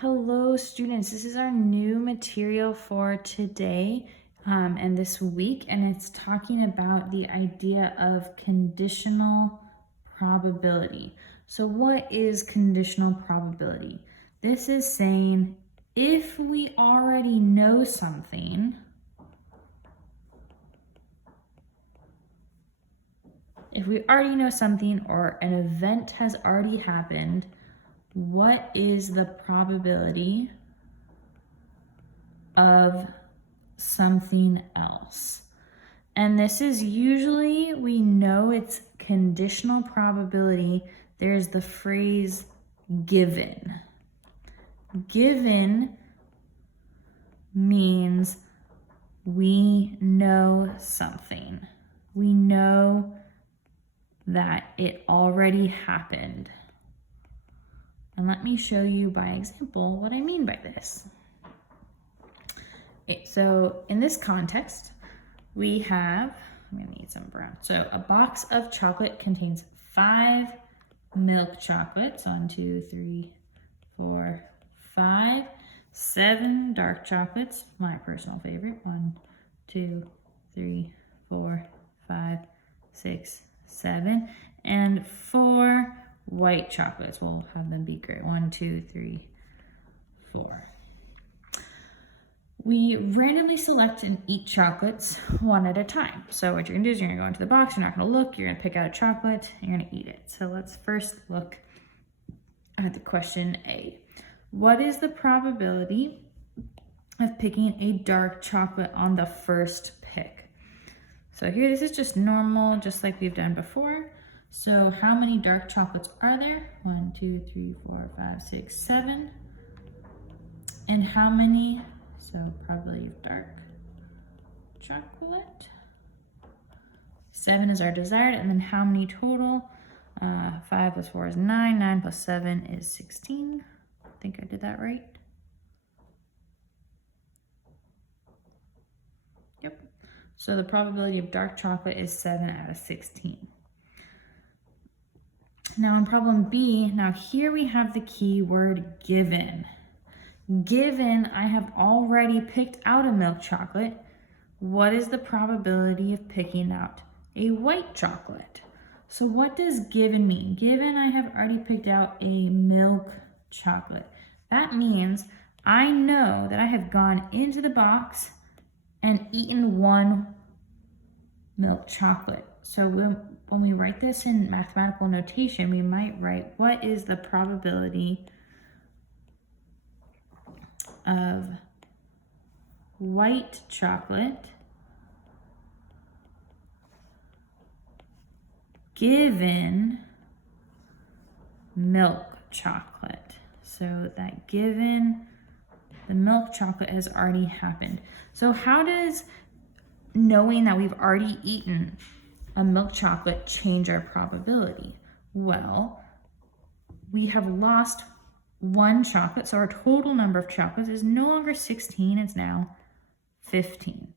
Hello students, this is our new material for today and this week, and it's talking about the idea of conditional probability. So what is conditional probability? This is saying if we already know something, or an event has already happened, what is the probability of something else? And this is usually, we know it's conditional probability. There's the phrase given. Given means we know something. We know that it already happened. And let me show you by example what I mean by this. So in this context, we have, I'm gonna need some brown. So a box of chocolate contains 5 milk chocolates. 1, 2, 3, 4, 5. 7 dark chocolates, my personal favorite. 1, 2, 3, 4, 5, 6, 7. And 4 white chocolates. We'll have them be gray. 1, 2, 3, 4. We randomly select and eat chocolates one at a time. So what you're gonna do is you're gonna go into the box, you're not gonna look, you're gonna pick out a chocolate, and you're gonna eat it. So let's first look at the question A. What is the probability of picking a dark chocolate on the first pick? So here, this is just normal, just like we've done before. So how many dark chocolates are there? 1, 2, 3, 4, 5, 6, 7. And how many? So probability of dark chocolate. 7 is our desired, and then how many total? 5 plus 4 is 9, 9 plus 7 is 16. I think I did that right. Yep. So the probability of dark chocolate is 7 out of 16. Now in problem B, now here we have the key word given. Given I have already picked out a milk chocolate, what is the probability of picking out a white chocolate? So what does given mean? Given I have already picked out a milk chocolate. That means I know that I have gone into the box and eaten one milk chocolate. So when we write this in mathematical notation, we might write, what is the probability of white chocolate given milk chocolate? So that given the milk chocolate has already happened. So how does knowing that we've already eaten a milk chocolate change our probability? Well, we have lost 1 chocolate, so our total number of chocolates is no longer 16, it's now 15.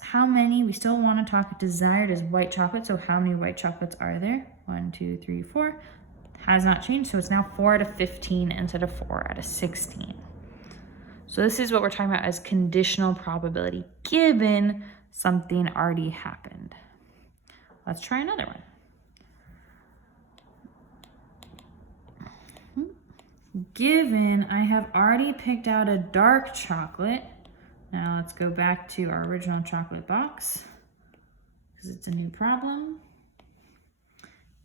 How many? We still want to talk desired as white chocolate, so how many white chocolates are there? 1, 2, 3, 4. Has not changed, so it's now 4 out of 15 instead of 4 out of 16. So this is what we're talking about as conditional probability, given something already happened. Let's try another one. Given I have already picked out a dark chocolate. Now let's go back to our original chocolate box because it's a new problem.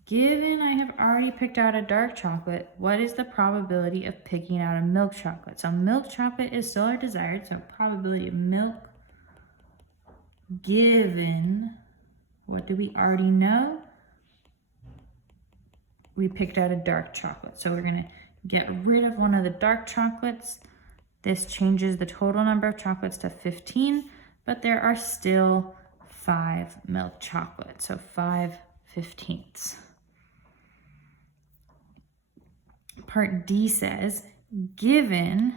Given I have already picked out a dark chocolate, what is the probability of picking out a milk chocolate? So milk chocolate is still our desired, so probability of milk given, what do we already know? We picked out a dark chocolate. So we're gonna get rid of one of the dark chocolates. This changes the total number of chocolates to 15, but there are still 5 milk chocolates, so 5/15. Part D says, given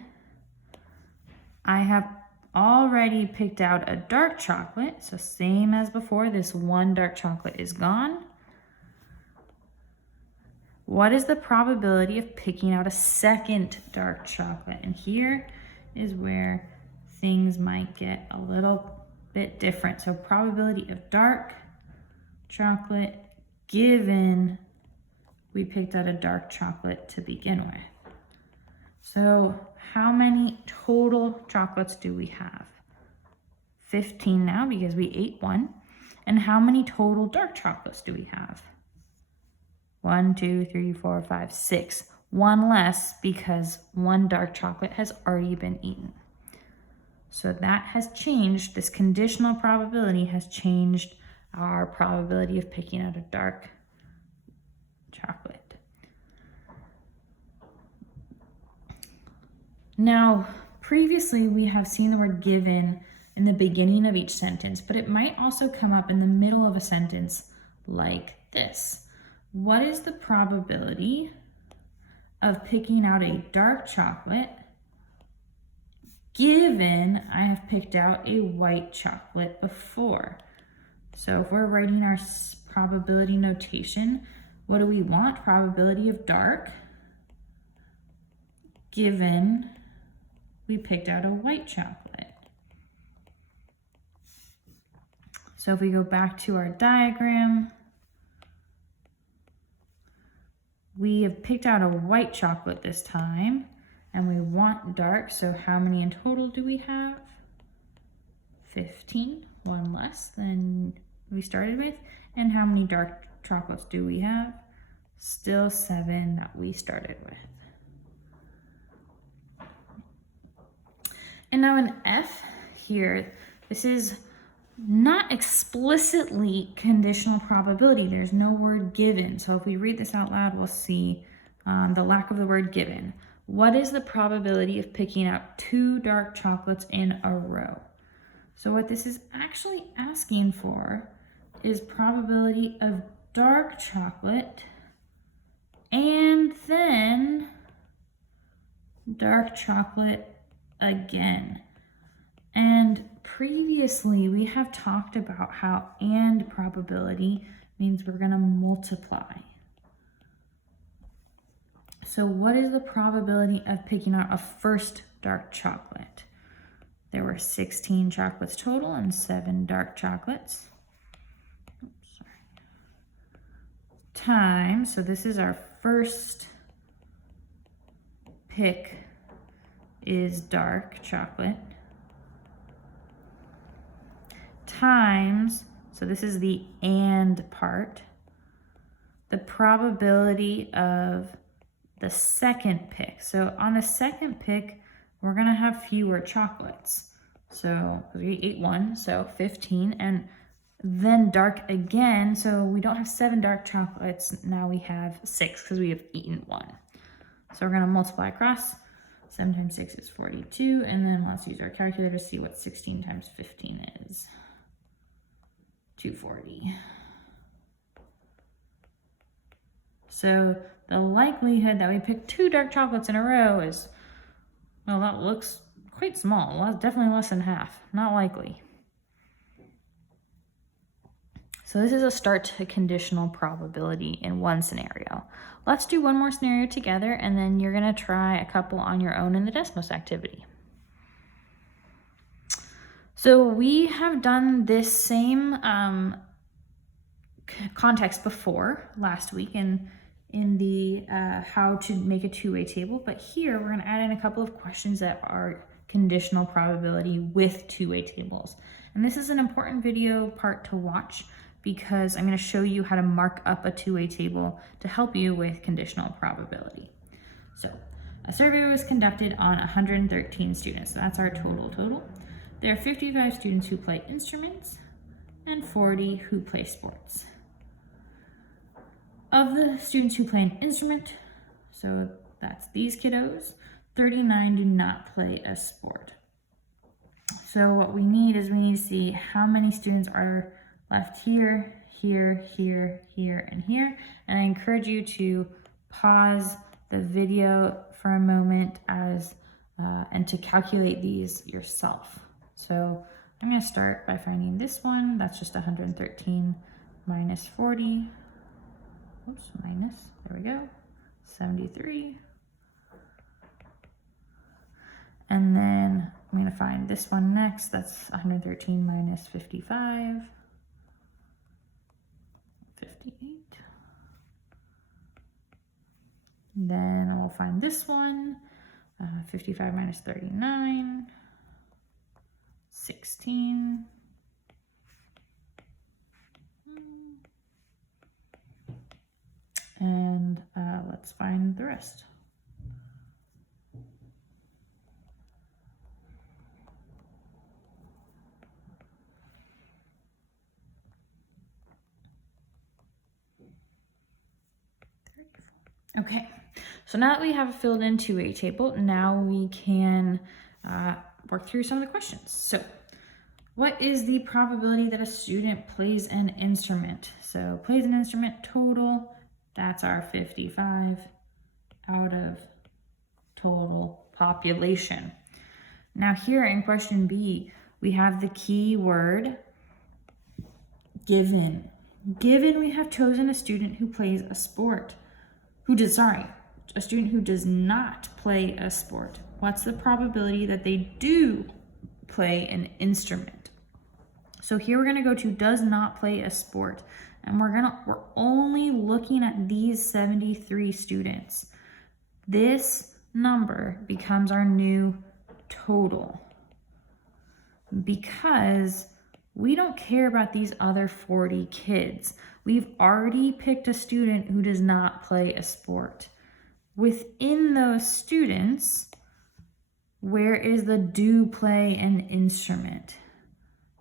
I have already picked out a dark chocolate, so same as before, this 1 dark chocolate is gone. what is the probability of picking out a second dark chocolate? And here is where things might get a little bit different. So probability of dark chocolate given we picked out a dark chocolate to begin with. So how many total chocolates do we have? 15 now because we ate one. And how many total dark chocolates do we have? 1, 2, 3, 4, 5, 6. One less because one dark chocolate has already been eaten. So that has changed. This conditional probability has changed our probability of picking out a dark chocolate. Now, previously we have seen the word given in the beginning of each sentence, but it might also come up in the middle of a sentence like this. What is the probability of picking out a dark chocolate given I have picked out a white chocolate before? So if we're writing our probability notation, what do we want? Probability of dark given we picked out a white chocolate. So if we go back to our diagram, we have picked out a white chocolate this time and we want dark. So how many in total do we have? 15, one less than we started with. And how many dark chocolates do we have? Still 7 that we started with. And now in F here, this is not explicitly conditional probability. There's no word given. So if we read this out loud, we'll see the lack of the word given. What is the probability of picking out 2 dark chocolates in a row? So what this is actually asking for is probability of dark chocolate and then dark chocolate again. And previously we have talked about how and probability means we're going to multiply. So what is the probability of picking out a first dark chocolate? There were 16 chocolates total and 7 dark chocolates. Times, so this is our first pick is dark chocolate, times, so this is the and part, the probability of the second pick. So on the second pick, we're gonna have fewer chocolates. So we ate 1, so 15, and then dark again. So we don't have 7 dark chocolates. Now we have 6 because we have eaten 1. So we're gonna multiply across. 7 times 6 is 42. And then let's use our calculator to see what 16 times 15 is. 240. So the likelihood that we pick 2 dark chocolates in a row is, well, that looks quite small. Well, definitely less than half. Not likely. So this is a start to conditional probability in one scenario. Let's do one more scenario together, and then you're going to try a couple on your own in the Desmos activity. So we have done this same context before last week in the how to make a two-way table, but here we're going to add in a couple of questions that are conditional probability with two-way tables. And this is an important video part to watch because I'm going to show you how to mark up a two-way table to help you with conditional probability. So a survey was conducted on 113 students. So that's our total. There are 55 students who play instruments and 40 who play sports. Of the students who play an instrument, so that's these kiddos, 39 do not play a sport. So what we need to see how many students are left here, here, here, here, and here. And I encourage you to pause the video for a moment and to calculate these yourself. So I'm going to start by finding this one. That's just 113 minus 40. oops, minus, there we go, 73. And then I'm going to find this one next. That's 113 minus 55, 58. Then I will find this one, 55 minus 39, 16. And let's find the rest. Okay, so now that we have filled into a table, now we can work through some of the questions. So what is the probability that a student plays an instrument? So plays an instrument total, that's our 55 out of total population. Now here in question B, we have the key word given. Given we have chosen a student who plays a sport. A student who does not play a sport. What's the probability that they do play an instrument? So here we're gonna go to does not play a sport. And we're only looking at these 73 students. This number becomes our new total because we don't care about these other 40 kids. We've already picked a student who does not play a sport. Within those students, where is the do play an instrument?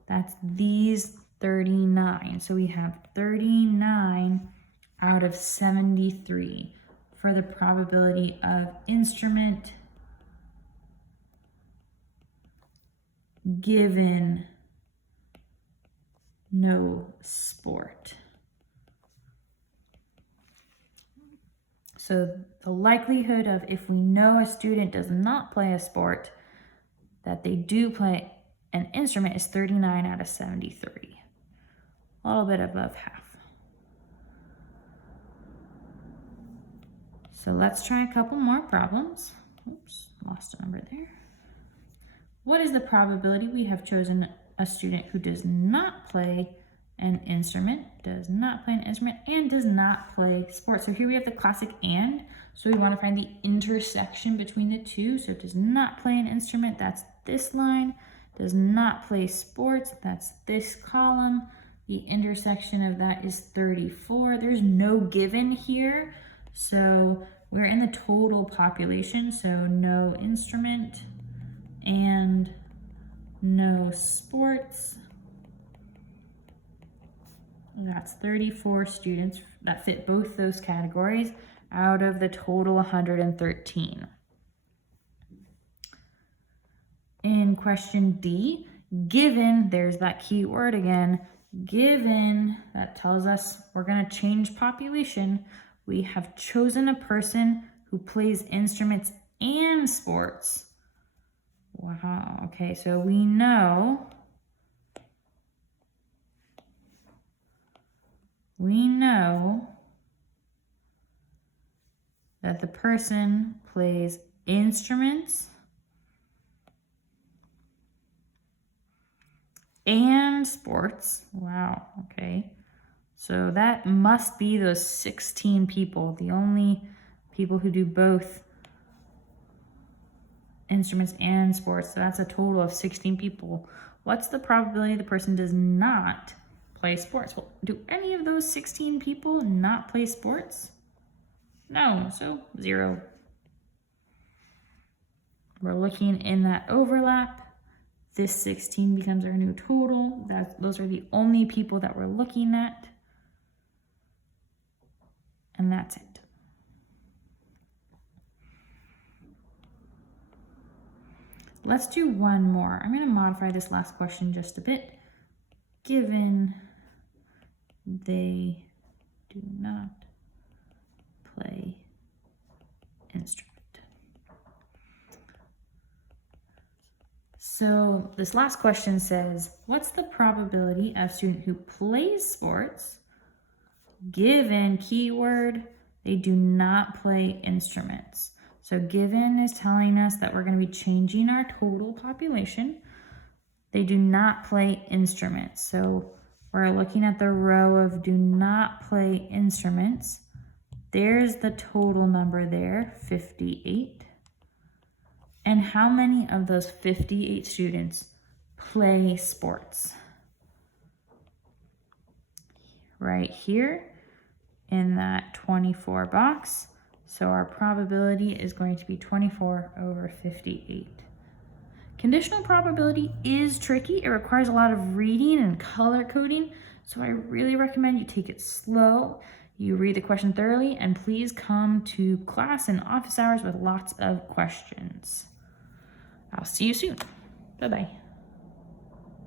That's these 39. So we have 39 out of 73 for the probability of instrument given no sport. So the likelihood of if we know a student does not play a sport, that they do play an instrument is 39 out of 73. A little bit above half. So let's try a couple more problems. Oops, lost a number there. What is the probability we have chosen a student who does not play an instrument, and does not play sports? So here we have the classic and, so we want to find the intersection between the two. So it does not play an instrument, that's this line. Does not play sports, that's this column. The intersection of that is 34. There's no given here, so we're in the total population, so no instrument and no sports. That's 34 students that fit both those categories out of the total 113. In question D, given, there's that key word again, given, that tells us we're going to change population. We have chosen a person who plays instruments and sports. Wow, okay, so we know that the person plays instruments and sports. Wow, okay. So that must be those 16 people, the only people who do both instruments and sports. So that's a total of 16 people. What's the probability the person does not play sports? Well, do any of those 16 people not play sports? No, so 0. We're looking in that overlap. This 16 becomes our new total. Those are the only people that we're looking at. And that's it. Let's do one more. I'm going to modify this last question just a bit. Given they do not play instrument. So this last question says, what's the probability of a student who plays sports given keyword, they do not play instruments. So given is telling us that we're going to be changing our total population. They do not play instruments. So we're looking at the row of do not play instruments. There's the total number there, 58. And how many of those 58 students play sports? Right here in that 24 box. So our probability is going to be 24 over 58. Conditional probability is tricky. It requires a lot of reading and color coding. So I really recommend you take it slow. You read the question thoroughly, and please come to class and office hours with lots of questions. I'll see you soon. Bye-bye.